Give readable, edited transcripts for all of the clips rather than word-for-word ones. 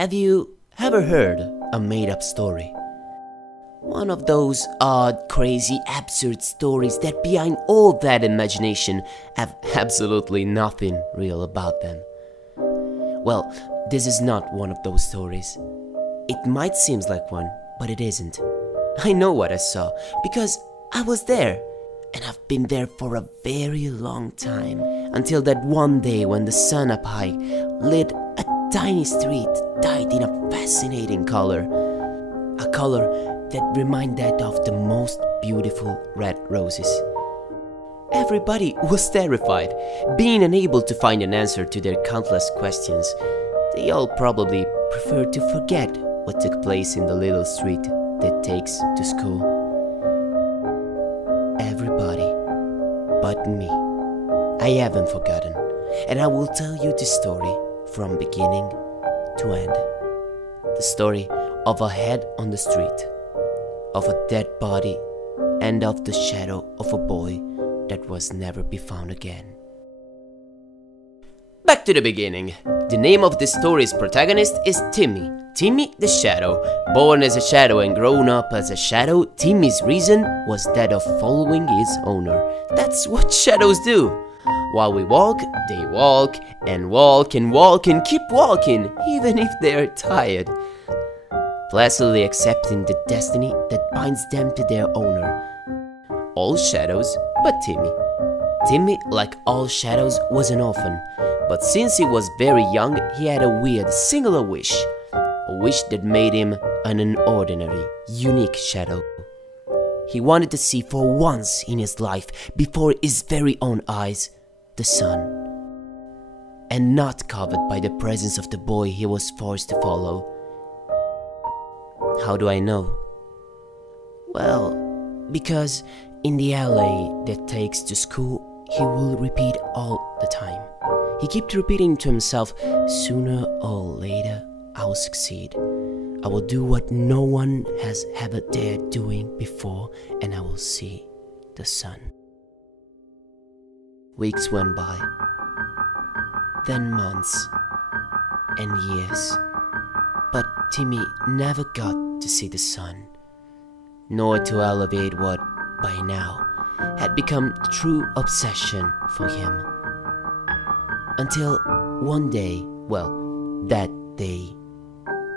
Have you ever heard a made-up story? One of those odd, crazy, absurd stories that behind all that imagination have absolutely nothing real about them. Well, this is not one of those stories. It might seem like one, but it isn't. I know what I saw because I was there, and I've been there for a very long time, until that one day when the sun up high lit a tiny street dyed in a fascinating color. A color that reminded of the most beautiful red roses. Everybody was terrified, being unable to find an answer to their countless questions. They all probably preferred to forget what took place in the little street that takes to school. Everybody but me. I haven't forgotten, and I will tell you the story from beginning to end. The story of a head on the street, of a dead body, and of the shadow of a boy that was never be found again. Back to the beginning. The name of this story's protagonist is Timmy. Timmy the Shadow. Born as a shadow and grown up as a shadow, Timmy's reason was that of following his owner. That's what shadows do. While we walk, they walk and walk and walk and keep walking, even if they are tired, placidly accepting the destiny that binds them to their owner. All shadows but Timmy. Timmy, like all shadows, was an orphan, but since he was very young, he had a weird, singular wish. A wish that made him an ordinary, unique shadow. He wanted to see for once in his life, before his very own eyes, the sun, and not covered by the presence of the boy he was forced to follow. How do I know? Well, because in the alley that takes to school, he will repeat all the time. He kept repeating to himself, sooner or later I will succeed. I will do what no one has ever dared doing before, and I will see the sun. Weeks went by, then months and years, but Timmy never got to see the sun, nor to elevate what, by now, had become true obsession for him. Until one day, well, that day,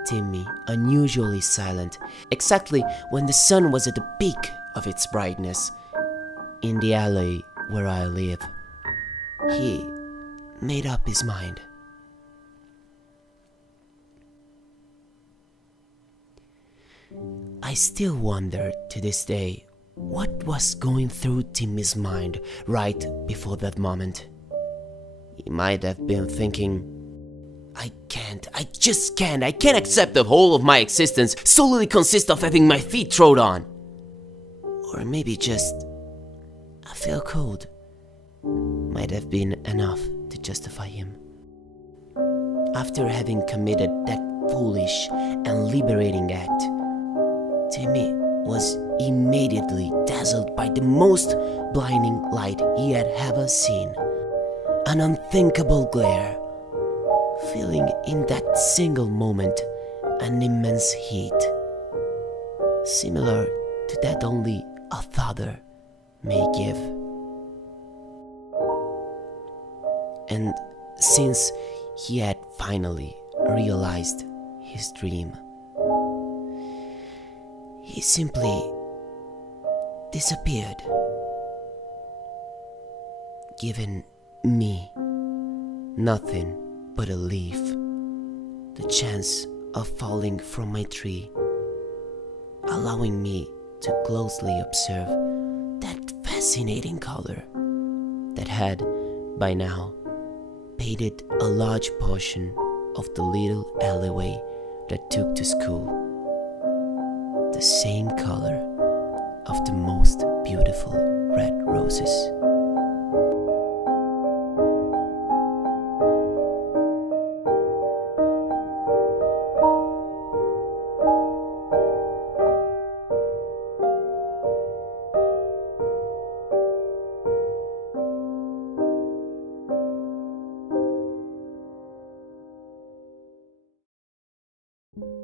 Timmy, unusually silent, exactly when the sun was at the peak of its brightness, in the alley where I live, he made up his mind. I still wonder to this day what was going through Timmy's mind right before that moment. He might have been thinking, I can't accept the whole of my existence solely consists of having my feet trod on. Or maybe just, I feel cold. Might have been enough to justify him. After having committed that foolish and liberating act, Timmy was immediately dazzled by the most blinding light he had ever seen. An unthinkable glare, feeling in that single moment an immense heat, similar to that only a father may give. And since he had finally realized his dream, he simply disappeared, giving me nothing but a leaf, the chance of falling from my tree, allowing me to closely observe that fascinating color that had, by now, painted a large portion of the little alleyway that took to school, the same color of the most beautiful red roses. you.